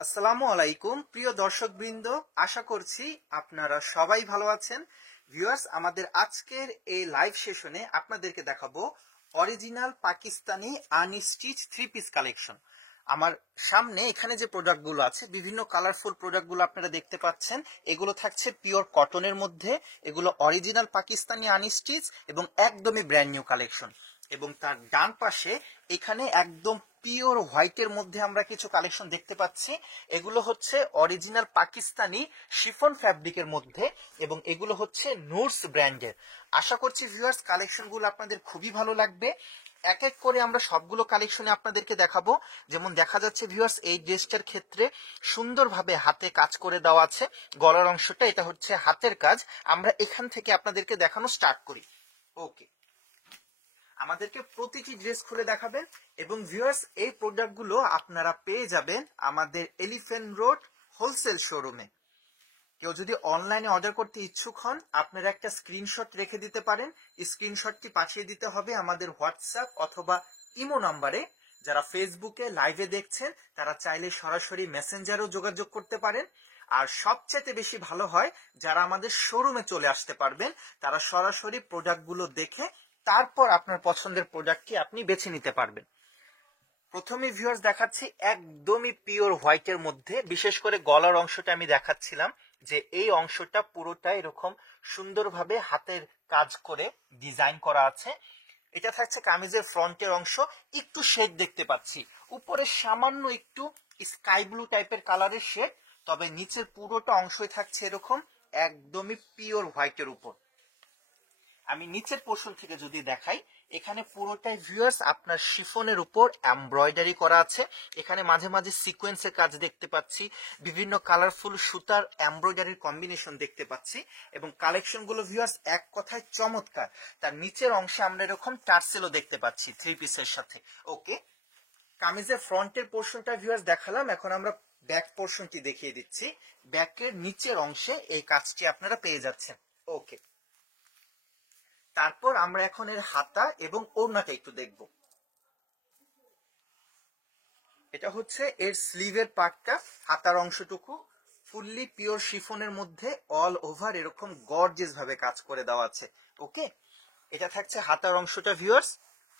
আসসালামু আলাইকুম প্রিয় দর্শকবৃন্দ, আশা করছি আপনারা সবাই ভালো আছেন। ভিউয়ার্স, আমাদের আজকের এই লাইভ সেশনে আপনাদেরকে দেখাবো original Pakistani unstitch three piece collection. আমার সামনে এখানে যে প্রোডাক্টগুলো আছে, বিভিন্ন কালারফুল প্রোডাক্টগুলো আপনারা দেখতে পাচ্ছেন। এগুলো থাকছে পিওর কটনের মধ্যে, এগুলো অরিজিনাল পাকিস্তানি আনস্টিচ এবং একদমই ব্র্যান্ড নিউ কালেকশন। এবং তার ডান পাশে এখানে একদম পিওর হোয়াইটের মধ্যে আমরা কিছু কালেকশন দেখতে পাচ্ছি। এগুলো হচ্ছে অরিজিনাল পাকিস্তানি শিফন ফ্যাব্রিকের মধ্যে এবং এগুলো হচ্ছে নুরস ব্র্যান্ডের। আশা করছি ভিউয়ার্স কালেকশনগুলো আপনাদের খুবই ভালো লাগবে। এক এক করে আমরা সবগুলো কালেকশনে আপনাদেরকে দেখাবো। যেমন দেখা যাচ্ছে ভিউয়ার্স, এই ড্রেসটার ক্ষেত্রে সুন্দরভাবে হাতে কাজ করে দেওয়া আছে। গলার অংশটা এটা হচ্ছে হাতের কাজ। আমরা এখান থেকে আপনাদেরকে দেখানো স্টার্ট করি। ওকে, আমাদেরকে প্রতিটি ড্রেস খুলে দেখাবেন এবং ভিউয়ার্স এই প্রোডাক্টগুলো আপনারা পেয়ে যাবেন আমাদের এলিফ্যান্ট রোড হোলসেল শোরুমে। কেউ যদি অনলাইনে অর্ডার করতে ইচ্ছুক হন, আপনারা একটা স্ক্রিনশট রেখে দিতে পারেন। স্ক্রিনশটটি পাঠিয়ে দিতে হবে আমাদের হোয়াটসঅ্যাপ অথবা ইমো নাম্বারে। যারা ফেসবুকে লাইভে দেখছেন তারা চাইলে সরাসরি মেসেঞ্জারেও যোগাযোগ করতে পারেন। আর সবচেয়ে বেশি ভালো হয় যারা আমাদের শোরুমে চলে আসতে পারবেন, তারা সরাসরি প্রোডাক্টগুলো দেখে তারপর আপনার পছন্দের প্রোডাক্টটি আপনি বেছে নিতে পারবেন। প্রথমে ভিউয়ার্স দেখাচ্ছি একদমই পিওর হোয়াইটের মধ্যে। বিশেষ করে গলার অংশটা আমি দেখাচ্ছিলাম যে এই অংশটা পুরোটা এরকম সুন্দরভাবে হাতের কাজ করে ডিজাইন করা আছে। এটা থাকছে কামিজের ফ্রন্টের অংশ। একটু শেড দেখতে পাচ্ছি, উপরে সামান্য একটু স্কাই ব্লু টাইপের কালারের শেড, তবে নিচের পুরোটা অংশই থাকছে এরকম একদমই পিওর হোয়াইটের উপর। আমি নিচের পোর্শন থেকে যদি দেখাই, এখানে পুরোটাই ভিউয়ার্স আপনার শিফনের উপর এমব্রয়ডারি করা আছে। এখানে মাঝে মাঝে সিকোয়েন্সের কাজ দেখতে পাচ্ছি, বিভিন্ন কালারফুল সুতার এমব্রয়ডারির কম্বিনেশন দেখতে পাচ্ছি এবং কালেকশনগুলো ভিউয়ার্স এক কথায় চমৎকার। তার নিচের অংশে আমরা এরকম টার্সেলও দেখতে পাচ্ছি থ্রি পিসের সাথে। ওকে, কামিজের ফ্রন্টের পোর্শনটা ভিউয়ার্স দেখালাম, এখন আমরা ব্যাক পোর্শনটি দেখিয়ে দিচ্ছি। ব্যাকের নিচের অংশে এই কাজটি আপনারা পেয়ে যাচ্ছেন। ওকে, তারপর আমরা এখন এর হাতা এবং ওড়নাটা একটু দেখব। এটা হচ্ছে এর স্লিভের পার্টটা, হাতার অংশটুকু ফুললি পিওর শিফনের মধ্যে অল ওভার এরকম গর্জিয়াস ভাবে কাজ করে দেওয়া আছে। ওকে, এটা থাকছে হাতার অংশটা ভিউয়ার্স,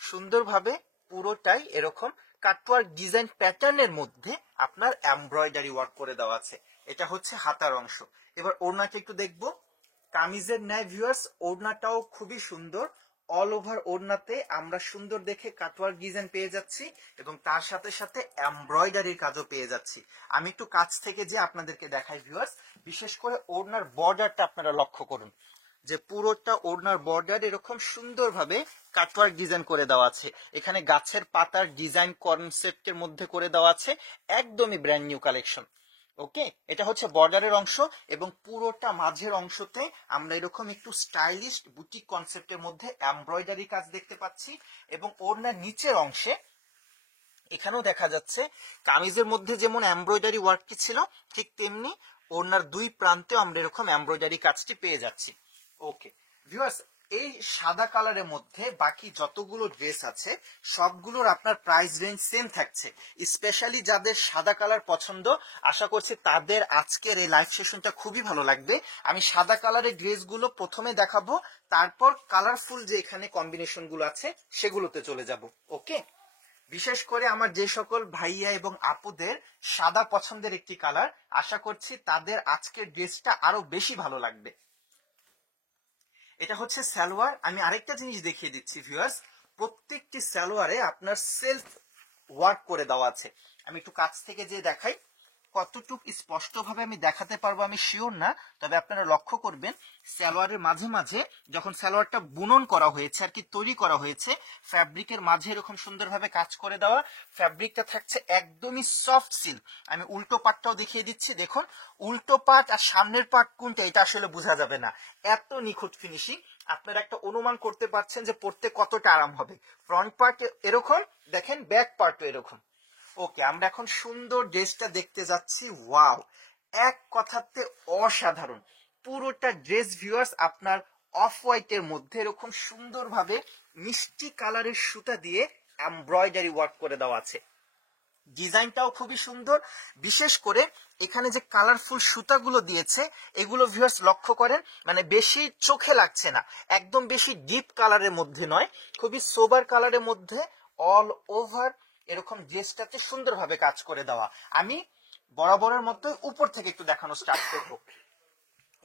সুন্দরভাবে পুরোটাই এরকম কাটওয়ার্ক ডিজাইন প্যাটার্নের মধ্যে আপনার এমব্রয়ডারি ওয়ার্ক করে দেওয়া আছে। এটা হচ্ছে হাতার অংশ। এবার ওড়নাটা একটু দেখবো। কামিজের ন্যায় ভিউয়ার্স ওড়নাটাও খুবই সুন্দর। অল ওভার ওড়নাতে আমরা সুন্দর দেখে কাটওয়ার্ক ডিজাইন পেয়ে যাচ্ছি এবং তার সাথে সাথে এমব্রয়ডারির কাজও পেয়ে যাচ্ছি। আমি একটু কাছ থেকে যে আপনাদেরকে দেখাই ভিউয়ার্স, বিশেষ করে ওড়নার বর্ডারটা আপনারা লক্ষ্য করুন যে পুরোটা ওড়নার বর্ডার এরকম সুন্দরভাবে কাটওয়ার্ক ডিজাইন করে দেওয়া আছে। এখানে গাছের পাতার ডিজাইন কনসেপ্টের মধ্যে করে দেওয়া আছে, একদমই ব্র্যান্ড নিউ কালেকশন। ওকে, এটা হচ্ছে বর্ডারের অংশ এবং পুরোটা মাঝের অংশতে আমরা এরকম একটু স্টাইলিশ বুটিক কনসেপ্টের মধ্যে এমব্রয়ডারি কাজ দেখতে পাচ্ছি এবং ওড়নার নিচের অংশে এখানেও দেখা যাচ্ছে কামিজের মধ্যে যেমন এমব্রয়ডারি ওয়ার্কটি ছিল ঠিক তেমনি ওড়নার দুই প্রান্তে আমরা এরকম এমব্রয়ডারি কাজটি পেয়ে যাচ্ছি। ওকে ভিউয়ার্স, এই সাদা কালারের মধ্যে বাকি যতগুলো ড্রেস আছে সবগুলোর আপনার প্রাইস রেঞ্জ সেম থাকছে। স্পেশালি যাদের সাদা কালার পছন্দ, আশা করছি তাদের আজকের এই লাইভ সেশনটা খুবই ভালো লাগবে। আমি সাদা কালারের ড্রেসগুলো প্রথমে দেখাবো, তারপর কালারফুল যে এখানে কম্বিনেশন গুলো আছে সেগুলোতে চলে যাব। ওকে, বিশেষ করে আমার যে সকল ভাইয়া এবং আপুদের সাদা পছন্দের একটি কালার, আশা করছি তাদের আজকের ড্রেসটা আরো বেশি ভালো লাগবে। এটা হচ্ছে সালোয়ার। আমি আরেকটা জিনিস দেখিয়ে দিচ্ছি ভিউয়ার্স, প্রত্যেকটি সালোয়ারে আপনার সেলফ ওয়ার্ক করে দেওয়া আছে। আমি একটু কাছ থেকে যে দেখাই, কতটুকু স্পষ্টভাবে আমি দেখাতে পারবো আমি শিওর না, তবে আপনারা লক্ষ্য করবেন সালোয়ারের মাঝে মাঝে যখন সালোয়ারটা বুনন করা হয়েছে আর কি তৈরি করা হয়েছে, ফ্যাব্রিকের মাঝে এরকম সুন্দরভাবে কাজ করে দেওয়া। ফ্যাব্রিকটা থাকছে একদমই সফট সিল্ক। আমি উল্টো পাটটাও দেখিয়ে দিচ্ছি, দেখুন উল্টো পাট আর সামনের পাট কোনটা এটা আসলে বোঝা যাবে না, এত নিখুঁত ফিনিশিং। আপনারা একটা অনুমান করতে পারছেন যে পড়তে কতটা আরাম হবে। ফ্রন্ট পার্ট এরকম দেখেন, ব্যাক পার্টও এরকম। ওকে, আমরা এখন সুন্দর ড্রেসটা দেখতে যাচ্ছি। ওয়াও, এক কথাতে অসাধারণ পুরোটা ড্রেস ভিউয়ার্স আপনার অফ হোয়াইটের মধ্যে এরকম সুন্দরভাবে মিষ্টি কালারের সুতা দিয়ে এমব্রয়ডারি ওয়ার্ক করে দেওয়া আছে। ডিজাইনটাও খুবই সুন্দর। বিশেষ করে এখানে যে কালারফুল সুতাগুলো দিয়েছে এগুলো ভিউয়ার্স লক্ষ্য করেন, মানে বেশি চোখে লাগছে না, একদম বেশি ডিপ কালারের মধ্যে নয়, খুবই সোবার কালারের মধ্যে অল ওভার এরকম ড্রেসটাতে সুন্দরভাবে কাজ করে দেওয়া। আমি বরাবরের মতো উপর থেকে একটু দেখানো স্টার্ট করবো।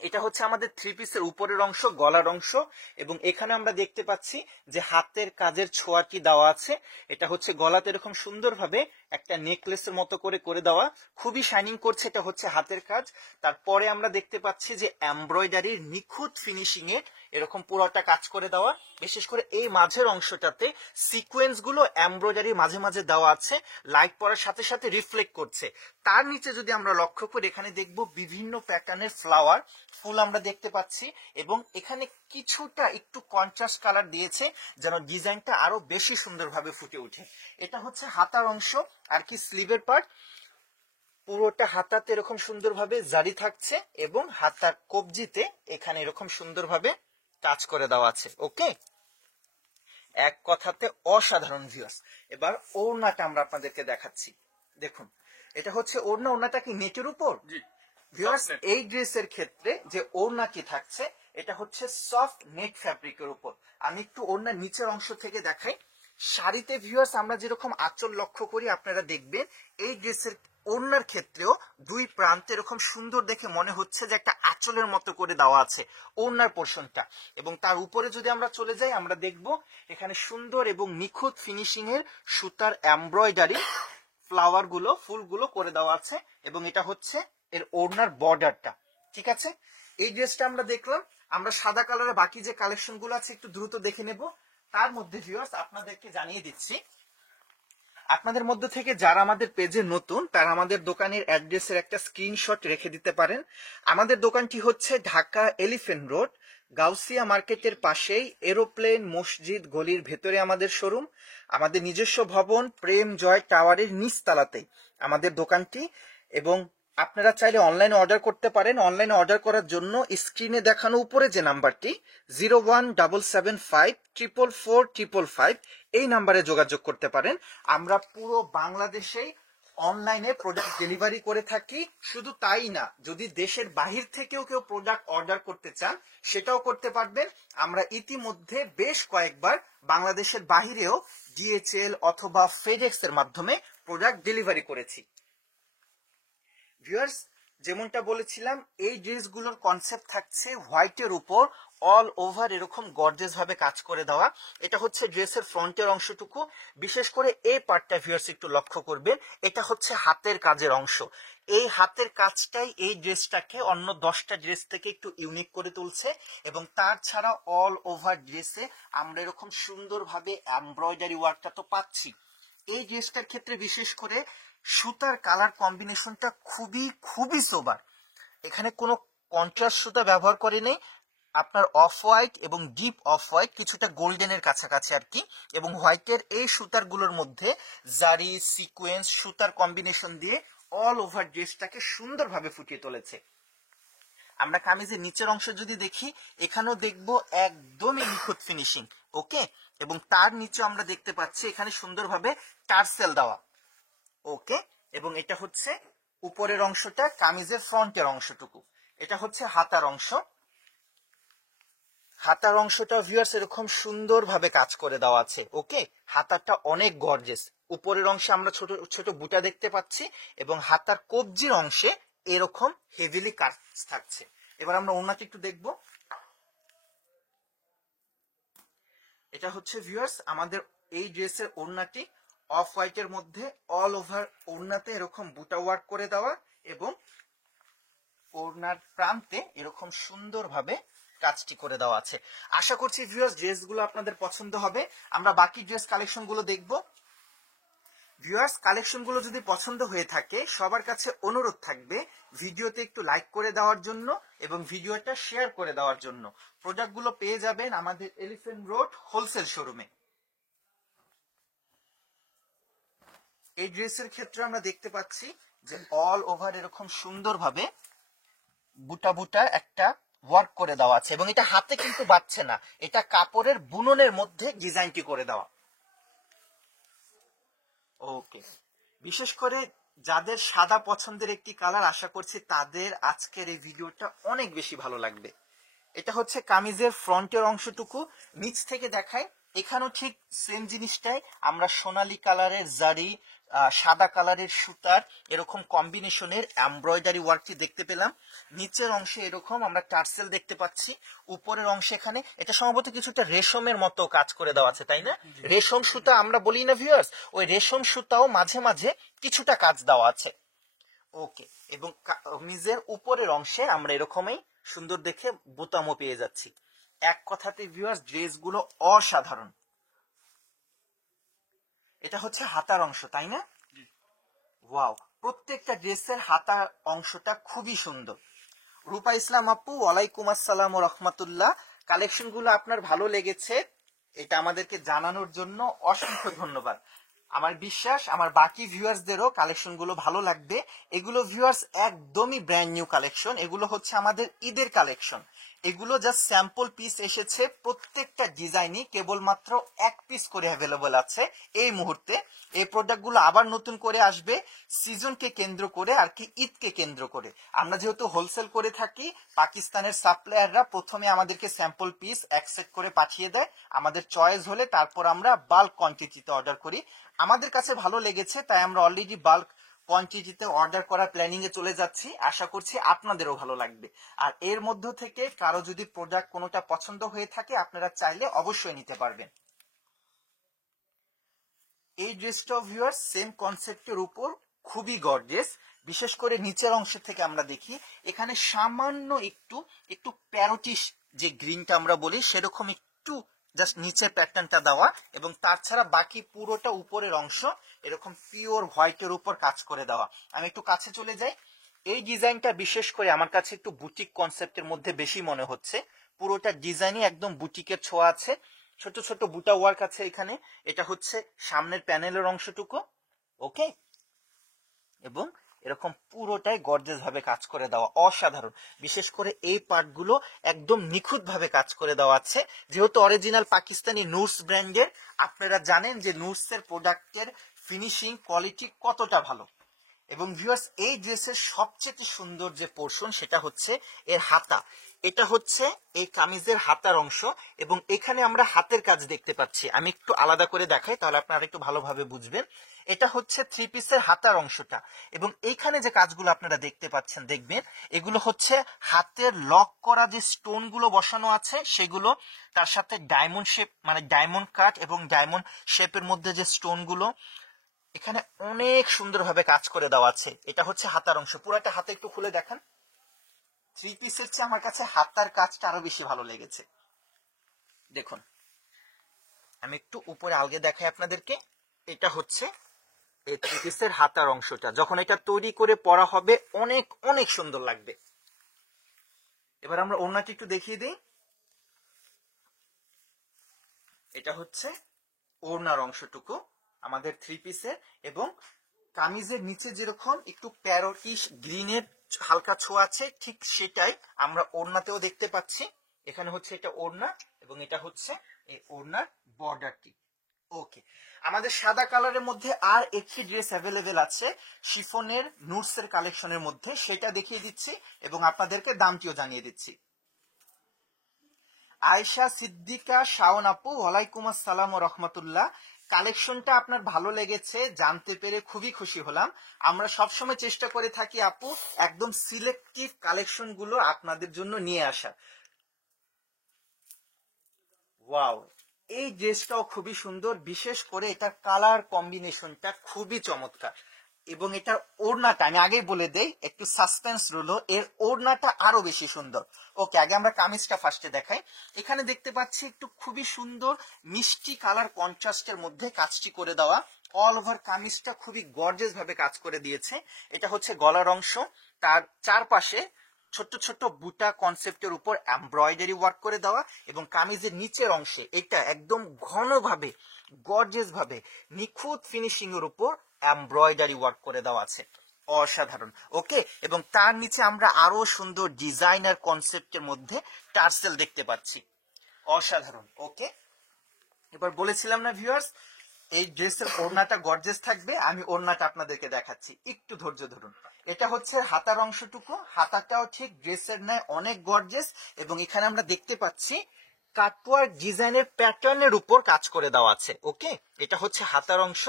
এটা হচ্ছে আমাদের থ্রি পিসের উপরের অংশ, গলার অংশ, এবং এখানে আমরা দেখতে পাচ্ছি যে হাতের কাজের ছোঁয়াটি দেওয়া আছে। এটা হচ্ছে গলাতে এরকম সুন্দরভাবে একটা নেকলেসের মতো করে করে দেওয়া, খুবই শাইনিং করছে, এটা হচ্ছে হাতের কাজ। তারপরে আমরা দেখতে পাচ্ছি যে এমব্রয়ডারির নিখুঁত ফিনিশিং এ এরকম পুরোটা কাজ করে দেওয়া। বিশেষ করে এই মাঝের অংশটাতে সিকোয়েন্স গুলো এমব্রয়ডারি মাঝে মাঝে দেওয়া আছে, লাইট পড়ার সাথে সাথে রিফ্লেক্ট করছে। তার নিচে যদি আমরা লক্ষ্য করি এখানে দেখব বিভিন্ন প্যাটার্নের ফ্লাওয়ার ফুল আমরা দেখতে পাচ্ছি, এবং এখানে কিছুটা একটু কন্ট্রাস্ট কালার দিয়েছে যেন ডিজাইনটা আরো বেশি সুন্দরভাবে ফুটে ওঠে। এটা হচ্ছে হাতার অংশ আর কি স্লিভের পার্ট। পুরোটা হাতাতে এরকম সুন্দরভাবে জারি থাকছে এবং হাতার কবজিতে এখানে এরকম সুন্দরভাবে কাজ করে দেওয়া আছে। ওকে, এক কথাতে অসাধারণ ভিউয়ার্স। এবার ওড়নাটা আমরা আপনাদেরকে দেখাচ্ছি। দেখুন, এটা হচ্ছে ওড়না। ওড়নাটা কি নেটের উপর ভিউয়ার্স? এই ড্রেসের ক্ষেত্রে যে ওড়নাটি থাকছে এটা হচ্ছে সফট নেট ফ্যাব্রিকের উপর। আমি একটু ওড়নার নিচের অংশ থেকে দেখাই। শাড়িতে ভিউয়ার্স আমরা যেরকম আঁচল লক্ষ্য করি, আপনারা দেখবেন এই ড্রেসের ওড়নার ক্ষেত্রেও দুই প্রান্তে এরকম সুন্দর দেখে মনে হচ্ছে যে একটা আঁচলের মতো করে দেওয়া আছে ওড়নার পোর্শনটা। এবং তার উপরে যদি আমরা চলে যাই আমরা দেখব এখানে সুন্দর এবং নিখুঁত ফিনিশিং এর সুতার এমব্রয়ডারি ফ্লাওয়ার গুলো ফুলগুলো করে দেওয়া আছে, এবং এটা হচ্ছে এর ওড়নার বর্ডারটা। ঠিক আছে, এই ড্রেসটা আমরা দেখলাম। আমরা সাদা কালারের বাকি যে কালেকশন গুলো আছে একটু দ্রুত দেখে নেব। তার মধ্যে ভিউয়ার্স আপনাদেরকে জানিয়ে দিচ্ছি, আপনাদের মধ্যে থেকে যারা আমাদের পেজে নতুন তারা আমাদের দোকানের অ্যাড্রেসের একটা স্ক্রিনশট রেখে দিতে পারেন। আমাদের দোকানটি হচ্ছে ঢাকা এলিফ্যান্ট রোড, গাউসিয়া মার্কেটের পাশেই এরোপ্লেন মসজিদ গলির ভেতরে আমাদের শোরুম। আমাদের নিজস্ব ভবন প্রেম জয় টাওয়ারের নিচতলাতেই আমাদের দোকানটি। এবং আপনারা চাইলে অনলাইনে অর্ডার করতে পারেন। অনলাইনে অর্ডার করার জন্য স্ক্রিনে দেখানো উপরে যে নাম্বারটি 01775444555 এই নাম্বারে যোগাযোগ করতে পারেন। আমরা পুরো বাংলাদেশেই অনলাইনে প্রোডাক্ট ডেলিভারি করে থাকি। শুধু তাই না, যদি দেশের বাহির থেকেও কেউ প্রোডাক্ট অর্ডার করতে চান সেটাও করতে পারবেন। আমরা ইতিমধ্যে বেশ কয়েকবার বাংলাদেশের বাহিরেও DHL অথবা ফেডেক্স এর মাধ্যমে প্রোডাক্ট ডেলিভারি করেছি। ভিউয়ার্স, যেমনটা বলেছিলাম এই ড্রেসগুলোর কনসেপ্ট থাকছে হোয়াইটের উপর অল ওভার এরকম গর্জিয়াস ভাবে কাজ করে দেওয়া। এটা হচ্ছে ড্রেসের ফ্রন্টের অংশটুকু। বিশেষ করে এই পার্টটা ভিউয়ার্স একটু লক্ষ্য করবেন, এটা হচ্ছে হাতের কাজের অংশ। এই হাতের কাজটাই এই ড্রেসটাকে অন্য 10টা ড্রেস থেকে একটু ইউনিক করে তুলছে। এবং তার ছাড়া অল ওভার ড্রেসে আমরা এরকম সুন্দরভাবে এমব্রয়ডারি ওয়ার্কটা তো পাচ্ছি। এই ড্রেসটার ক্ষেত্রে বিশেষ করে সুতার কালার কম্বিনেশনটা খুবই খুবই সোবার। এখানে কোনো কন্ট্রাস্ট সুতা ব্যবহার করে নেই, আপনার অফ হোয়াইট এবং ডিপ অফ হোয়াইট কিছুটা গোল্ডেনের কাছাকাছি আর কি, এবং হোয়াইটের এই সুতারগুলোর মধ্যে জারি সিকোয়েন্স সুতার কম্বিনেশন দিয়ে অল ওভার ড্রেসটাকে সুন্দরভাবে ফুটিয়ে তুলেছে। আমরা কামিজের নিচের অংশ যদি দেখি এখানেও দেখবো একদমই নিখুঁত ফিনিশিং। ওকে, এবং তার নিচে আমরা দেখতে পাচ্ছি এখানে সুন্দরভাবে টার্সেল দেওয়া। ওকে, এবং এটা হচ্ছে উপরের অংশটা, কামিজের ফ্রন্টের অংশটুকু। এটা হচ্ছে হাতার অংশ। হাতার অংশটা ভিউয়ার্স এরকম সুন্দরভাবে কাজ করে দেওয়া আছে। ওকে, হাতারটা অনেক গর্জিয়াস। উপরের অংশে আমরা ছোট ছোট বুটা দেখতে পাচ্ছি, এবং হাতার কবজির অংশে এরকম হেভিলি কাজ থাকছে। এবার আমরা ওড়নাটি একটু দেখব। এটা হচ্ছে ভিউয়ার্স আমাদের এই ড্রেসের ওড়নাটি অফ হোয়াইটের মধ্যে অল ওভার ওড়নাতে এরকম বুটা ওয়ার্ক করে দেওয়া, এবং ওড়নার প্রান্তে এরকম সুন্দরভাবে কাজটি করে দেওয়া আছে। আশা করছি ভিউয়ার্স ড্রেসগুলো আপনাদের পছন্দ হবে। আমরা বাকি ড্রেস কালেকশনগুলো দেখব। ভিউয়ার্স, কালেকশনগুলো যদি পছন্দ হয়ে থাকে সবার কাছে অনুরোধ থাকবে ভিডিওতে একটু লাইক করে দেওয়ার জন্য এবং ভিডিওটা শেয়ার করে দেওয়ার জন্য। প্রোডাক্টগুলো পেয়ে যাবেন আমাদের এলিফ্যান্ট রোড হোলসেল শোরুমে। এই ড্রেসের ক্ষেত্রে আমরা দেখতে পাচ্ছি যে অল ওভার এরকম সুন্দরভাবে বুটা বুটা একটা ওয়ার্ক করে দেওয়া আছে, এবং এটা হাতে কিন্তু বাচ্ছে না, এটা কাপড়ের বুননের মধ্যে ডিজাইনটি করে দেওয়া। ওকে, বিশেষ করে যাদের সাদা পছন্দের একটি কালার, আশা করছি তাদের আজকের এই ভিডিওটা অনেক বেশি ভালো লাগবে। এটা হচ্ছে কামিজের ফ্রন্টের অংশটুকু, নিচ থেকে দেখায়। এখানেও ঠিক সেম জিনিসটাই, আমরা সোনালী কালারের জারি, সাদা কালারের সুতার এরকম কম্বিনেশনের এমব্রয়ডারি ওয়ার্কটি দেখতে পেলাম। নিচের অংশে এরকম আমরা টার্সেল দেখতে পাচ্ছি। উপরের অংশে এখানে এটা সম্ভবত কিছুটা রেশমের মতো কাজ করে দেওয়া আছে, তাই না? রেশম সুতা আমরা বলি না ভিউয়ার্স, ওই রেশম সুতাও মাঝে মাঝে কিছুটা কাজ দেওয়া আছে। ওকে, এবং কামিজের উপরের অংশে আমরা এরকমই সুন্দর দেখে বোতামও পেয়ে যাচ্ছি। এক কথাতে ভিউয়ার্স, ড্রেসগুলো অসাধারণ। এটা হচ্ছে হাতার অংশ, তাই না? ওয়াও, প্রত্যেকটা ড্রেসের হাতার অংশটা খুবই সুন্দর। রূপা ইসলাম আপু, ওয়ালাইকুম আসসালাম ও রহমতুল্লাহ। কালেকশন গুলো আপনার ভালো লেগেছে, এটা আমাদেরকে জানানোর জন্য অসংখ্য ধন্যবাদ। আমার বিশ্বাস আমার বাকি ভিউয়ার্সদেরও কালেকশন গুলো ভালো লাগবে। এগুলো ভিউয়ার্স একদমই ব্র্যান্ড নিউ কালেকশন, এগুলো হচ্ছে আমাদের ঈদের কালেকশন। এগুলো জাস্ট স্যাম্পল পিস এসেছে, প্রত্যেকটা ডিজাইনই কেবলমাত্র এক পিস করে অ্যাভেলেবল আছে এই মুহূর্তে। এই প্রোডাক্টগুলো আবার নতুন করে আসবে সিজনকে কেন্দ্র করে, আর কি ঈদকে কেন্দ্র করে। আমরা যেহেতু হোলসেল করে থাকি, পাকিস্তানের সাপ্লায়াররা প্রথমে আমাদেরকে স্যাম্পল পিস এক সেট করে পাঠিয়ে দেয়, আমাদের চয়েস হলে তারপর আমরা বাল্ক কোয়ান্টিটিতে অর্ডার করি। আমাদের কাছে ভালো লেগেছে, তাই আমরা অলরেডি বাল্ক কোয়ান্টিটিতে অর্ডার করার প্ল্যানিং এ চলে যাচ্ছি। আশা করছি আপনাদেরও ভালো লাগবে। আর এর মধ্য থেকে কারো যদি প্রোডাক্ট কোনোটা পছন্দ হয়ে থাকে, আপনারা চাইলে অবশ্যই নিতে পারবেন। এই ড্রেসটা ভিউয়ার্স সেম কনসেপ্টের উপর খুবই গর্জিয়াস। বিশেষ করে নিচের অংশ থেকে আমরা দেখি এখানে সামান্য একটু একটু প্যারোটিশ যে গ্রিনটা আমরা বলি সেরকম একটু জাস্ট নিচের প্যাটার্নটা দেওয়া, এবং তার ছাড়া বাকি পুরোটা উপরের অংশ এরকম পিওর হোয়াইটের উপর কাজ করে দেওয়া। আমি একটু কাছে চলে যাই। এই ডিজাইনটা বিশেষ করে আমার কাছে একটু বুটিক কনসেপ্টের মধ্যে বেশি মনে হচ্ছে। পুরোটা ডিজাইনই একদম বুটিকের ছোঁয়া আছে, ছোট ছোট বুটা ওয়ার্ক আছে এখানে। এটা হচ্ছে সামনের প্যানেলের অংশটুকু, ওকে, এবং এরকম পুরোটাই গর্জিয়াস ভাবে কাজ করে দেওয়া, অসাধারণ। বিশেষ করে এই পার্টগুলো একদম নিখুঁত ভাবে কাজ করে দেওয়া আছে। যেহেতু অরিজিনাল পাকিস্তানি নুরস ব্র্যান্ডের, আপনারা জানেন যে নুরসের প্রোডাক্টের ফিনিশিং কোয়ালিটি কতটা ভালো। এবং ভিউয়ার্স, এই ড্রেসের সবচেয়ে সুন্দর যে পোর্শন সেটা হচ্ছে এর হাতা। এটা হচ্ছে এই কামিজের হাতার অংশ, এবং এখানে আমরা হাতের কাজ দেখতে পাচ্ছি। আমি একটু আলাদা করে দেখাই, তাহলে আপনারা একটু ভালোভাবে বুঝবেন। এটা হচ্ছে থ্রি পিসের হাতার অংশটা, এবং এইখানে যে কাজগুলো আপনারা দেখতে পাচ্ছেন, দেখবেন এগুলো হচ্ছে হাতের লক করা যে স্টোন গুলো বসানো আছে সেগুলো, তার সাথে ডায়মন্ড শেপ মানে ডায়মন্ড কাট এবং ডায়মন্ড শেপের মধ্যে যে স্টোন গুলো এখানে অনেক সুন্দরভাবে কাজ করে দেওয়া আছে। এটা হচ্ছে হাতার অংশ, পুরাটা হাতে একটু খুলে দেখান। থ্রি পিসের চেয়ে আমার কাছে হাতার কাজটা আরো বেশি ভালো লেগেছে। দেখুন, আমি একটু উপরে আলগে দেখাই আপনাদেরকে। এটা হচ্ছে এই থ্রি পিসের হাতার অংশটা, যখন এটা তৈরি করে পরা হবে অনেক অনেক সুন্দর লাগবে। এবার আমরা ওড়নাটি একটু দেখিয়ে দিই। এটা হচ্ছে ওড়নার অংশটুকু আমাদের থ্রি পিসের, এবং কামিজের নিচে যেরকম একটু প্যারোটিশ গ্রিনের হালকা ছোঁয়া আছে, ঠিক সেটাই আমরা ওড়নাতেও দেখতে পাচ্ছি। এখানে হচ্ছে এটা ওড়না, এবং এটা হচ্ছে এই ওড়নার বর্ডারটি। ওকে, আমাদের সাদা কালারের মধ্যে আর একটি ড্রেস অ্যাভেলেবেল আছে শিফনের নুটসের কালেকশনের মধ্যে, সেটা দেখিয়ে দিচ্ছি এবং আপনাদেরকে দামটিও জানিয়ে দিচ্ছি। আয়েশা সিদ্দিকা শাওন আপু, ওয়ালাইকুম আসসালাম ও রহমতুল্লাহ। কালেকশনটা আপনার ভালো লেগেছে জানতে পেরে খুবই খুশি হলাম। আমরা সবসময় চেষ্টা করে থাকি আপু একদম সিলেক্টিভ কালেকশন গুলো আপনাদের জন্য নিয়ে আসা। ওয়াও, এই ড্রেসটাও খুবই সুন্দর, বিশেষ করে এটার কালার কম্বিনেশনটা খুবই চমৎকার। এবং এটার ওড়নাটা আমি আগেই বলে দেই, একটু সাসপেন্স রইল, এর ওড়নাটা আরো বেশি সুন্দর। ওকে, আগে আমরা কামিজটা ফার্স্টে দেখাই। এখানে দেখতে পাচ্ছি একটু খুবই সুন্দর মিষ্টি কালার কন্ট্রাস্টের মধ্যে কাজটি করে দেওয়া। অল ওভার কামিজটা খুবই গর্জিয়াস ভাবে কাজ করে দিয়েছে। এটা হচ্ছে গলার অংশ, তার চারপাশে ছোট্ট ছোট্ট বুটা কনসেপ্টের উপর এমব্রয়ডারি ওয়ার্ক করে দেওয়া, এবং কামিজের নিচের অংশে এটা একদম ঘনভাবে গর্জিয়াস ভাবে নিখুঁত ফিনিশিং এর উপর এমব্রয়ডারি ওয়ার্ক করে দেওয়া আছে, অসাধারণ। ওকে, এবং তার নিচে আমরা আরো সুন্দর ডিজাইনার কনসেপ্টের মধ্যে টার্সেল দেখতে পাচ্ছি, অসাধারণ। ওকে, এবার বলেছিলাম না ভিউয়ার্স, এই ড্রেসের ওড়নাটা গর্জেস থাকবে, আমি ওড়নাটা আপনাদেরকে দেখাচ্ছি, একটু ধৈর্য ধরুন। এটা হচ্ছে হাতার অংশটুকু, হাতাটাও ঠিক ড্রেসের ন্যায় অনেক গর্জেস, এবং এখানে আমরা দেখতে পাচ্ছি কাটওয়ার্ক ডিজাইনের প্যাটার্নের উপর কাজ করে দেওয়া আছে। ওকে, এটা হচ্ছে হাতার অংশ।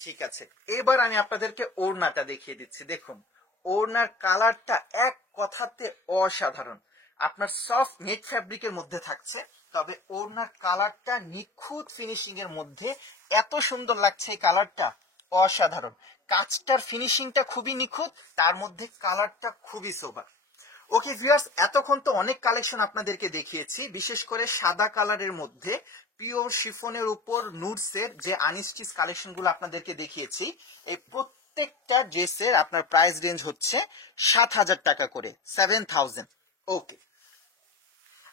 ঠিক আছে, এবার আমি আপনাদেরকে ওড়নাটা দেখিয়ে দিচ্ছি। দেখুন ওড়নার কালারটা এক কথাতে অসাধারণ। আপনার সফট নেট ফ্যাব্রিকের মধ্যে থাকছে, তবে ওড়নার কালারটা নিখুঁত ফিনিশিং এর মধ্যে, এত সুন্দর লাগছে এই কালারটা, অসাধারণ। কাজটার ফিনিশিংটা খুবই নিখুঁত, তার মধ্যে কালারটা খুবই সোবার। ওকে ভিউয়ার্স, এতক্ষণ তো অনেক কালেকশন আপনাদেরকে দেখিয়েছি, বিশেষ করে সাদা কালারের মধ্যে পিওর শিফনের উপর নুডসের যে আনস্টিচ কালেকশন গুলো আপনাদেরকে দেখিয়েছি। এই প্রত্যেকটা ড্রেসের আপনার প্রাইস রেঞ্জ হচ্ছে 7,000 টাকা করে, 7,000। ওকে,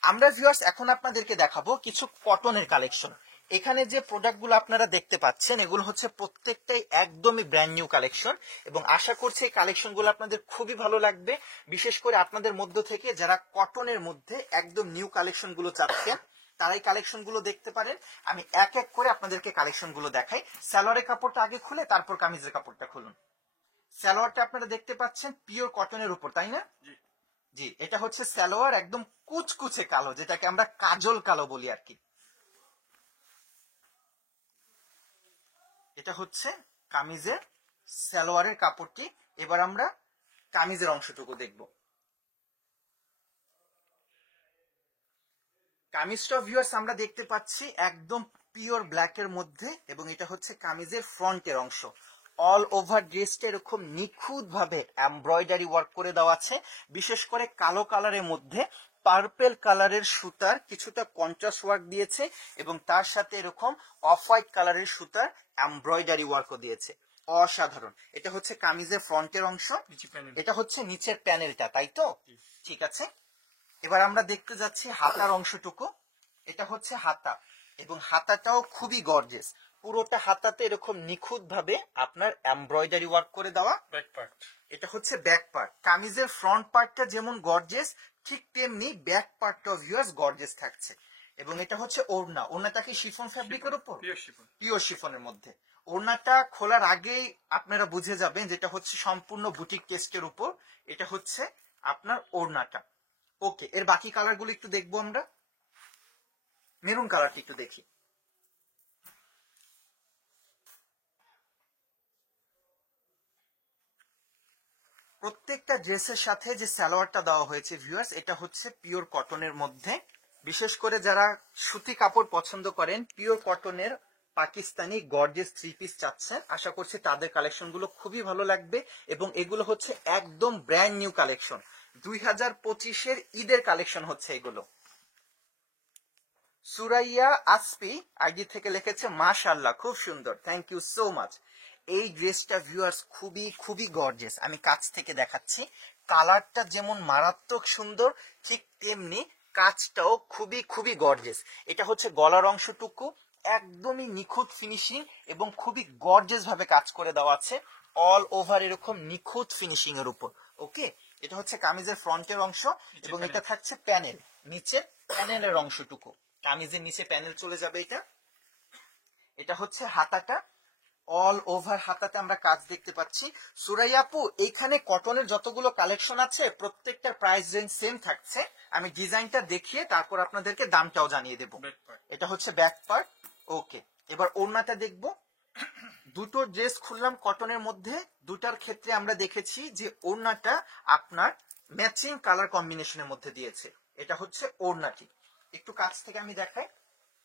আমরা ভিউয়ার্স এখন আপনাদেরকে দেখাবো কিছু কটনের কালেকশন। এখানে যে প্রোডাক্টগুলো আপনারা দেখতে পাচ্ছেন এগুলো হচ্ছে প্রত্যেকটাই একদমই ব্র্যান্ড নিউ কালেকশন, এবং আশা করছি এই কালেকশনগুলো আপনাদের খুবই ভালো লাগবে। বিশেষ করে আপনাদের মধ্য থেকে যারা কটনের মধ্যে একদম নিউ কালেকশনগুলো চাচ্ছেন তারা এই কালেকশনগুলো দেখতে পারেন। আমি এক এক করে আপনাদেরকে কালেকশনগুলো দেখাই। সালোয়ারের কাপড়টা আগে খুলে তারপর কামিজের কাপড়টা খুলুন। সালোয়ারটা আপনারা দেখতে পাচ্ছেন পিওর কটনের উপর, তাই না? জি, এটা হচ্ছে সালোয়ার, একদম কুচকুচে কালো, যেটাকে আমরা কাজল কালো বলি আর কি। এটা হচ্ছে কামিজের সালোয়ারের কাপড়টি। এবার আমরা কামিজের অংশটুকু দেখব। কামিজটা ভিউয়ার্স আমরা দেখতে পাচ্ছি একদম পিওর ব্ল্যাক এর মধ্যে, এবং এটা হচ্ছে কামিজের ফ্রন্টের অংশ। অল ওভার ড্রেসটা এরকম নিখুঁত ভাবে এমব্রয়ডারি ওয়ার্ক করে দেওয়া আছে। বিশেষ করে কালো কালারের মধ্যে পার্পেল কালারের সুতার কিছুটা কন্ট্রাস্ট ওয়ার্ক দিয়েছে, এবং তার সাথে এরকম অফ হোয়াইট কালারের সুতার এমব্রয়ডারি ওয়ার্কও দিয়েছে, অসাধারণ। এটা হচ্ছে কামিজের ফ্রন্টের অংশ, এটা হচ্ছে নিচের প্যানেলটা, তাই তো? ঠিক আছে, এবার আমরা দেখতে যাচ্ছি হাতার অংশটুকু। এটা হচ্ছে হাতা, এবং হাতাটাও খুবই গর্জিয়াস। পুরোটা হাতাতে এরকম নিখুঁত ভাবে আপনার এমব্রয়ডারি ওয়ার্ক করে দেওয়া। ব্যাক পার্ট, এটা হচ্ছে ব্যাক পার্ট। কামিজের ফ্রন্ট পার্টটা যেমন গর্জিয়াস, ঠিক তেমনি ব্যাক পার্টটাও ভিউয়ার্স গর্জিয়াস থাকছে। এবং এটা হচ্ছে ওড়না। ওড়নাটা কি শিফন ফ্যাব্রিকের উপর, পিওর শিফনের মধ্যে। ওড়নাটা খোলার আগেই আপনারা বুঝে যাবেন যেটা হচ্ছে সম্পূর্ণ বুটিক টেস্টের উপর। এটা হচ্ছে আপনার ওড়নাটা। ওকে, এর বাকি কালার গুলো একটু দেখবো আমরা। মেরুন কালারটি একটু দেখি। প্রত্যেকটা ড্রেসের সাথে যে সালোয়ারটা দেওয়া হয়েছে ভিউয়ার্স, এটা হচ্ছে পিওর কটনের মধ্যে। বিশেষ করে যারা সুতি কাপড় পছন্দ করেন, পিওর কটনের পাকিস্তানি গর্জিয়াস থ্রি পিস চাচ্ছেন, আশা করছি তাদের কালেকশন গুলো খুবই ভালো লাগবে। এবং এগুলো হচ্ছে একদম ব্র্যান্ড নিউ কালেকশন, 2025-এর ঈদের কালেকশন হচ্ছে এগুলো। সুরাইয়া আসপি আইডি থেকে লিখেছে মাশাআল্লাহ, খুব সুন্দর, থ্যাংক ইউ সো মাচ। এই ড্রেসটা ভিউয়ার্স খুবই খুবই গর্জিয়াস। আমি কাছ থেকে দেখাচ্ছি, কালারটা যেমন মারাত্মক সুন্দর, ঠিক তেমনি কাজটাও খুবই খুবই গর্জিয়াস। এটা হচ্ছে গলার অংশটুকু, একদমই নিখুঁত ফিনিশিং এবং খুবই গর্জিয়াস ভাবে কাজ করে দেওয়া আছে, অল ওভার এরকম নিখুঁত ফিনিশিং এর উপর। ওকে, এটা হচ্ছে কামিজের ফ্রন্টের অংশ, এবং এটা থাকছে প্যানেল, নিচের প্যানেলের অংশটুকু। কামিজের নিচে প্যানেল চলে যাবে এটা। এটা হচ্ছে হাতাটা, অল ওভার হাতাতে আমরা কাজ দেখতে পাচ্ছি। সুরাইয়া আপু, এইখানে কটনের যতগুলো কালেকশন আছে প্রত্যেকটার প্রাইস রেঞ্জ সেম থাকছে। আমি ডিজাইনটা দেখিয়ে তারপর আপনাদেরকে দামটাও জানিয়ে দেব। এটা হচ্ছে ব্যাক পার্ট। ওকে, এবার ওড়নাটা দেখবো। দুটো ড্রেস খুললাম কটনের মধ্যে, দুটার ক্ষেত্রে আমরা দেখেছি যে ওড়নাটা আপনার ম্যাচিং কালার কম্বিনেশনের মধ্যে দিয়েছে। এটা হচ্ছে ওড়নাটি, একটু কাছ থেকে আমি দেখাই।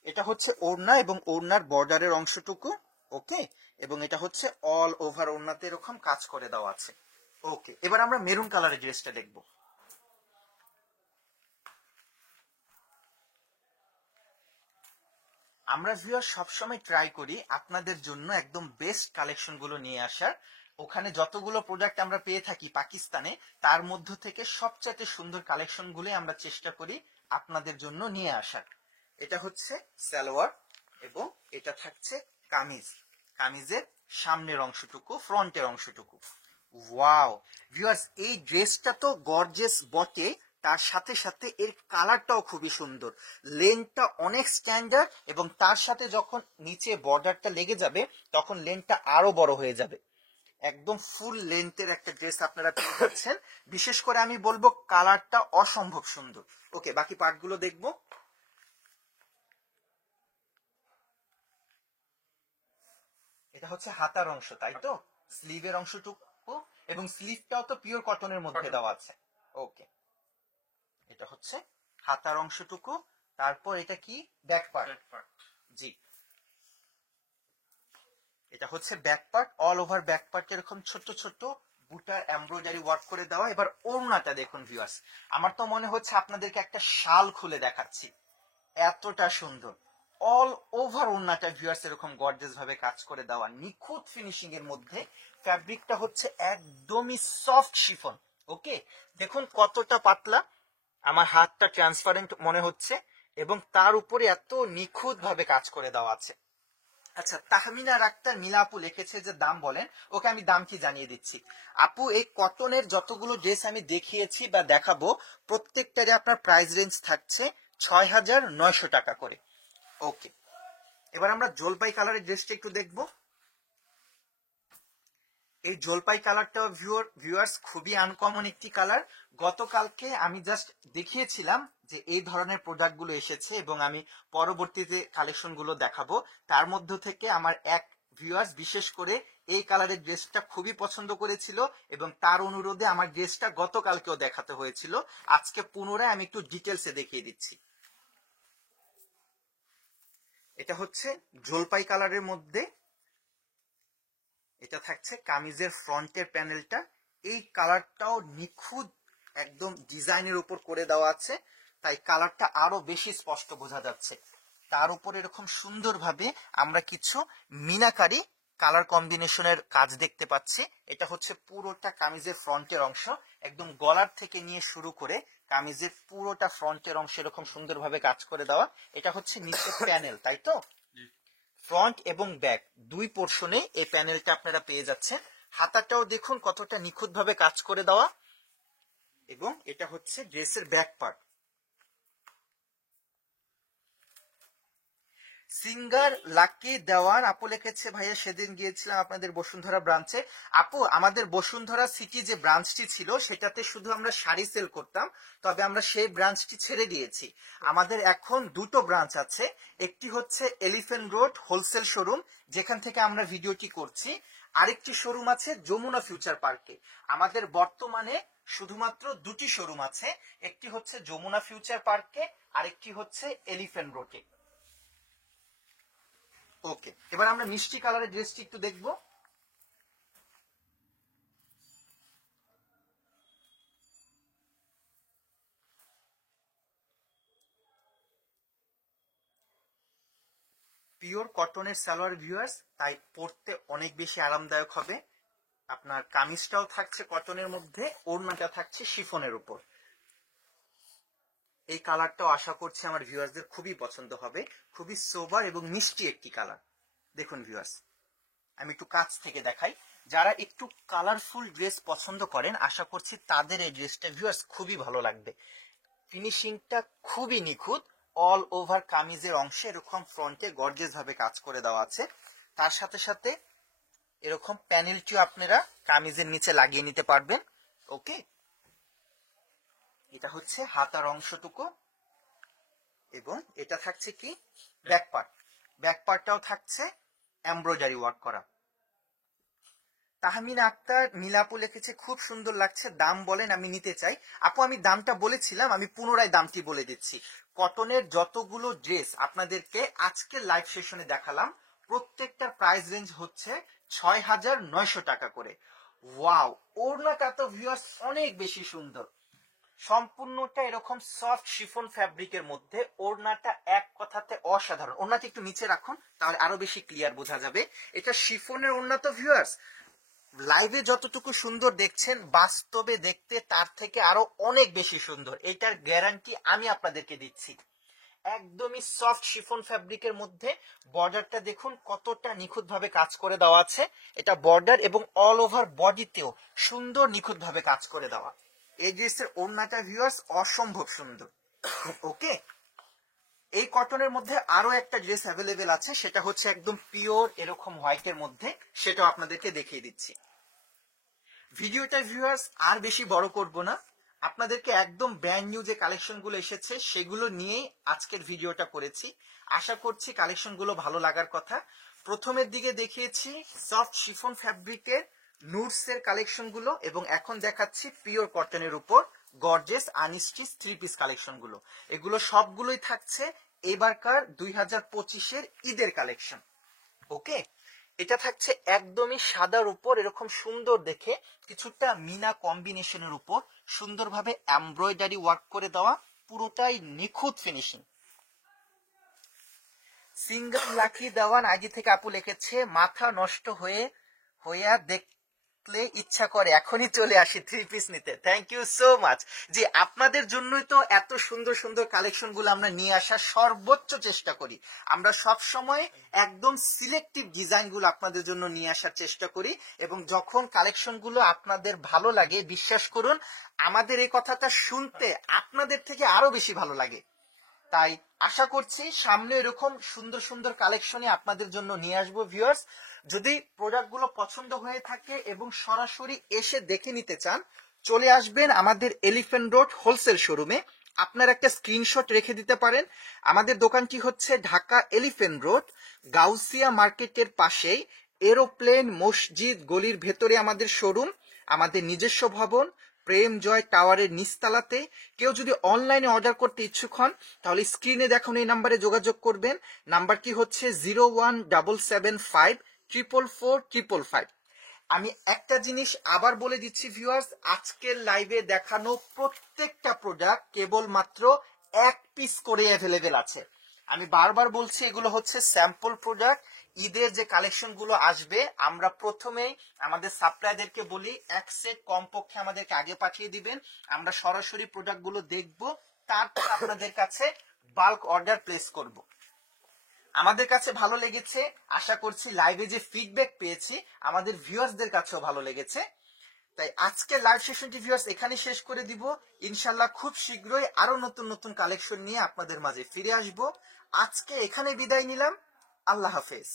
এটা হচ্ছে ওড়না এবং ওড়নার বর্ডারের অংশটুকু। ওকে, এবং এটা হচ্ছে অল ওভার ওড়নাতে এরকম কাজ করে দেওয়া আছে। ওকে, এবার আমরা মেরুন কালারের ড্রেসটা দেখবো। আমরা ভিউয়ার সবসময় ট্রাই করি আপনাদের জন্য একদম বেস্ট কালেকশন গুলো নিয়ে আসার। ওখানে যতগুলো প্রোডাক্ট আমরা পেয়ে থাকি পাকিস্তানে, তার মধ্য থেকে সবচাইতে সুন্দর কালেকশন গুলো আমরা চেষ্টা করি আপনাদের জন্য নিয়ে আসার। এটা হচ্ছে সালোয়ার, এবং এটা থাকছে কামিজ, কামিজের সামনের অংশটুকু, ফ্রন্টের অংশটুকু। ওয়াও ভিউয়ার্স, এই ড্রেসটা তো গর্জিয়াস বটে, তার সাথে সাথে এর কালারটাও খুবই সুন্দর, লেনটা অনেক স্ট্যান্ডার্ড, এবং তার সাথে যখন নিচে বর্ডারটা লেগে যাবে তখন লেনটা আরো বড় হয়ে যাবে। একদম ফুল লেন্থের একটা ড্রেস আপনারা পেয়ে যাচ্ছেন। বিশেষ করে আমি বলবো কালারটা অসম্ভব সুন্দর। ওকে, বাকি পার্টগুলো দেখবো। এটা হচ্ছে হাতার অংশ, তাই তো? স্লিভের অংশটুকু, এবং স্লিভটাও তো পিওর কটনের মধ্যে দেওয়া আছে। ওকে, এটা হচ্ছে হাতার অংশটুকু। তারপর এটা কি? Back part. জি, এটা হচ্ছে back part. All over back part এরকম ছোট ছোট বুটার এমব্রয়ডারি ওয়ার্ক করে দেওয়া। এবার ওড়নাটা দেখুন ভিউয়ার্স, আমার তো মনে হচ্ছে আপনাদেরকে একটা শাল খুলে দেখাচ্ছি, এতটা সুন্দর। অল ওভার ওড়নাটা ভিউয়ার্স এরকম গর্জিয়াস ভাবে কাজ করে দেওয়া, নিখুঁত ফিনিশিং এর মধ্যে। ফ্যাব্রিকটা হচ্ছে একদমই সফট শিফন। ওকে, দেখুন কতটা পাতলা, আমার হাতটা ট্রান্সপারেন্ট মনে হচ্ছে, এবং তার উপরে এত নিখুঁত ভাবে কাজ করে দেওয়া আছে। আচ্ছা, তাহমিনা আক্তার মিলা আপু লিখেছে যে দাম বলেন। ওকে, আমি দাম কি জানিয়ে দিচ্ছি। আপু, এই কটনের যতগুলো ড্রেস আমি দেখিয়েছি বা দেখাবো, প্রত্যেকটারই আপনার প্রাইস রেঞ্জ থাকছে ৬,৯০০ টাকা করে। ওকে, এবার আমরা জলপাই কালারের ড্রেসটা একটু দেখবো। এই জলপাই কালারটা ভিউয়ার্স খুবই আনকমন একটি কালার। গতকালকে আমি জাস্ট দেখিয়েছিলাম যে এই ধরনের প্রোডাক্টগুলো এসেছে, এবং আমি পরবর্তীতে কালেকশনগুলো দেখাবো। তার মধ্য থেকে আমার এক ভিউয়ার্স বিশেষ করে এই কালারের ড্রেসটা খুবই পছন্দ করেছিল, এবং তার অনুরোধে আমার ড্রেসটা গতকালকেও দেখাতে হয়েছিল। আজকে পুনরায় আমি একটু ডিটেলসে দেখিয়ে দিচ্ছি। এটা হচ্ছে জলপাই কালারের মধ্যে, এটা থাকছে কামিজের ফ্রন্টের প্যানেলটা। এই কালারটাও নিখুঁত একদম ডিজাইনের উপর করে দেওয়া আছে, তাই কালারটা আরো বেশি স্পষ্ট বোঝা যাচ্ছে। তার উপর এরকম সুন্দরভাবে আমরা কিছু মিনাকারি কালার কম্বিনেশনের কাজ দেখতে পাচ্ছি। এটা হচ্ছে পুরোটা কামিজের ফ্রন্টের অংশ, একদম গলার থেকে নিয়ে শুরু করে কামিজের পুরোটা ফ্রন্টের অংশ এরকম সুন্দরভাবে কাজ করে দেওয়া। এটা হচ্ছে নিচের প্যানেল, তাই তো? ফ্রন্ট এবং ব্যাক দুই পোর্শনে এই প্যানেলটা আপনারা পেয়ে যাচ্ছেন। হাতাটাও দেখুন কতটা নিখুঁত ভাবে কাজ করে দেওয়া, এবং এটা হচ্ছে ড্রেসের ব্যাক পার্ট। সিঙ্গার লাকি দেওয়ার আপু লিখেছে, ভাইয়া সেদিন গিয়েছিলাম আপনাদের বসুন্ধরা ব্রাঞ্চে। আপু, আমাদের বসুন্ধরা সিটি যে ব্রাঞ্চটি ছিল সেটাতে শুধু আমরা শাড়ি সেল করতাম, তবে আমরা সেই ব্রাঞ্চটি ছেড়ে দিয়েছি। আমাদের এখন দুটো ব্রাঞ্চ আছে। একটি হচ্ছে এলিফ্যান্ট রোড হোলসেল শোরুম, যেখান থেকে আমরা ভিডিওটি করছি। আরেকটি শোরুম আছে যমুনা ফিউচার পার্কে। আমাদের বর্তমানে শুধুমাত্র দুটি শোরুম আছে, একটি হচ্ছে যমুনা ফিউচার পার্কে, আরেকটি হচ্ছে এলিফ্যান্ট রোডে। ওকে, এবার আমরা মিষ্টি কালারের ড্রেসটি একটু দেখবো। পিওর কটনের সালোয়ার ভিউয়ার্স, তাই পরতে অনেক বেশি আরামদায়ক হবে। আপনার কামিজটাও থাকছে কটনের মধ্যে, ওড়নাটা থাকছে শিফনের উপর। এই কালারটাও আশা করছি আমার ভিউয়ার্সদের খুবই পছন্দ হবে। খুবই সোবার এবং মিষ্টি একটি কালার। দেখুন ভিউয়ার্স, আমি একটু কাছ থেকে দেখাই। যারা একটু কালারফুল ড্রেস পছন্দ করেন, আশা করছি তাদের এই ড্রেসটা ভিউয়ার্স খুবই ভালো লাগবে। ফিনিশিংটা খুবই নিখুঁত। অল ওভার কামিজের অংশে এরকম ফ্রন্টে গর্জিয়াস ভাবে কাজ করে দেওয়া আছে। তার সাথে সাথে এরকম প্যানেলটিও আপনারা কামিজের নিচে লাগিয়ে নিতে পারবেন। ওকে, এটা হচ্ছে হাতার অংশটুকু, এবং এটা থাকছে কি? Back part. ব্যাক পার্টটাও থাকছে এমব্রয়ডারি ওয়ার্ক করা। তাহমিনা আক্তার মিলাপু লিখেছে, খুব সুন্দর লাগছে, দাম বলেন, আমি নিতে চাই। আপু, আমি দামটা বলেছিলাম, আমি পুনরায় দামটি বলে দিচ্ছি। কটনের যতগুলো ড্রেস আপনাদেরকে আজকের লাইভ সেশনে দেখালাম, প্রত্যেকটার প্রাইস রেঞ্জ হচ্ছে ৬,৯০০ টাকা করে। ওয়াও, ওড়নাটা তো ভিউয়ার্স অনেক বেশি সুন্দর। সম্পূর্ণটা এরকম সফট শিফন ফ্যাব্রিকের মধ্যে, ওড়নাটা এক কথাতে অসাধারণ। ওড়নাটা একটু নিচে রাখুন, তাহলে আরো বেশি ক্লিয়ার বোঝা যাবে। এটা শিফনের ওড়না তো ভিউয়ার্স, লাইভে যতটুকু সুন্দর দেখছেন, বাস্তবে দেখতে তার থেকে আরো অনেক বেশি সুন্দর। এটার গ্যারান্টি আমি আপনাদেরকে দিচ্ছি। একদমই সফট শিফন ফ্যাব্রিকের মধ্যে বর্ডারটা দেখুন কতটা নিখুঁত ভাবে কাজ করে দেওয়া আছে। এটা বর্ডার এবং অল ওভার বডিতেও সুন্দর নিখুঁত ভাবে কাজ করে দেওয়া। এই ড্রেসের ওড়নাটা ভিউয়ার্স অসম্ভব সুন্দর। ওকে, এই কটনের মধ্যে আরো একটা ড্রেস অ্যাভেলেবেল আছে, সেটা হচ্ছে একদম পিওর এরকম হোয়াইটের মধ্যে, সেটাও আপনাদেরকে দেখিয়ে দিচ্ছি। ভিডিওটা ভিউয়ার্স আর বেশি বড় করব না, আপনাদেরকে একদম ব্র্যান্ড নিউ যে কালেকশনগুলো এসেছে সেগুলো নিয়ে আজকের ভিডিওটা করেছি। আশা করছি কালেকশনগুলো ভালো লাগার কথা। প্রথমের দিকে দেখিয়েছি সফট শিফন ফ্যাব্রিকের নুডস এর কালেকশনগুলো, এবং এখন দেখাচ্ছি পিওর কটনের উপর গর্জিয়াস আনস্টিচ থ্রি পিস কালেকশনগুলো। এগুলো সবগুলোই থাকছে এবারকার 2025-এর ঈদের কালেকশন। ওকে, এটা থাকছে একদমই সাদার উপর এরকম সুন্দর দেখে কিছুটা মিনা কম্বিনেশনের উপর সুন্দরভাবে এমব্রয়ডারি ওয়ার্ক করে দেওয়া, পুরোটাই নিখুঁত ফিনিশিং। সিঙ্গেল লাকি দেওয়ান আইডি থেকে আপু লিখেছে, মাথা নষ্ট হইয়া দেখলে ইচ্ছা করে এখনই চলে আসি থ্রি পিস নিতে। Thank you so much. জি, আপনাদের জন্যই তো এত সুন্দর সুন্দর কালেকশন গুলো আমরা নিয়ে আসার সর্বোচ্চ চেষ্টা করি। আমরা সব সময় একদম সিলেক্টিভ ডিজাইন গুলো আপনাদের জন্য নিয়ে আসার চেষ্টা করি, এবং যখন কালেকশন গুলো আপনাদের ভালো লাগে, বিশ্বাস করুন আমাদের এই কথাটা শুনতে আপনাদের থেকে আরো বেশি ভালো লাগে। তাই আশা করছি সামনে এরকম সুন্দর সুন্দর কালেকশনে আপনাদের জন্য নিয়ে আসবো ভিউয়ার্স। যদি প্রোডাক্টগুলো পছন্দ হয়ে থাকে এবং সরাসরি এসে দেখে নিতে চান, চলে আসবেন আমাদের এলিফ্যান্ট রোড হোলসেল শোরুমে। আপনার একটা স্ক্রিনশট রেখে দিতে পারেন। আমাদের দোকানটি হচ্ছে ঢাকা এলিফ্যান্ট রোড, গাউসিয়া মার্কেটের পাশেই এরোপ্লেন মসজিদ গলির ভেতরে আমাদের শোরুম, আমাদের নিজস্ব ভবন প্রেম জয় টাওয়ারের নিচতলাতে। কেউ যদি অনলাইনে অর্ডার করতে ইচ্ছুক হন তাহলে স্ক্রিনে দেখানো এই নাম্বারে যোগাযোগ করবেন। নাম্বারটি হচ্ছে 01777444455। আমি একটা জিনিস আবার বলে দিচ্ছি ভিউয়ার্স, আজকের লাইভে দেখানো প্রত্যেকটা প্রোডাক্ট কেবলমাত্র এক পিস করে অ্যাভেলেবেল আছে। আমি বারবার বলছি এগুলো হচ্ছে স্যাম্পল প্রোডাক্ট। ঈদের যে কালেকশন গুলো আসবে, আমরা প্রথমেই আমাদের সাপ্লাইদেরকে বলি এক সেট কমপক্ষে আমাদেরকে আগে পাঠিয়ে দিবেন। আমরা সরাসরি প্রোডাক্ট গুলো দেখবো, তারপর আপনাদের কাছে বাল্ক অর্ডার প্লেস করব। আমাদের কাছে ভালো লেগেছে, আশা করছি লাইভে যে ফিডব্যাক পেয়েছি আমাদের ভিউয়ার্সদের কাছেও ভালো লেগেছে। তাই আজকে লাইভ সেশনটি ভিউয়ার্স এখানে শেষ করে দিব। ইনশাল্লাহ খুব শীঘ্রই আরো নতুন নতুন কালেকশন নিয়ে আপনাদের মাঝে ফিরে আসব। আজকে এখানে বিদায় নিলাম, আল্লাহ হাফেজ।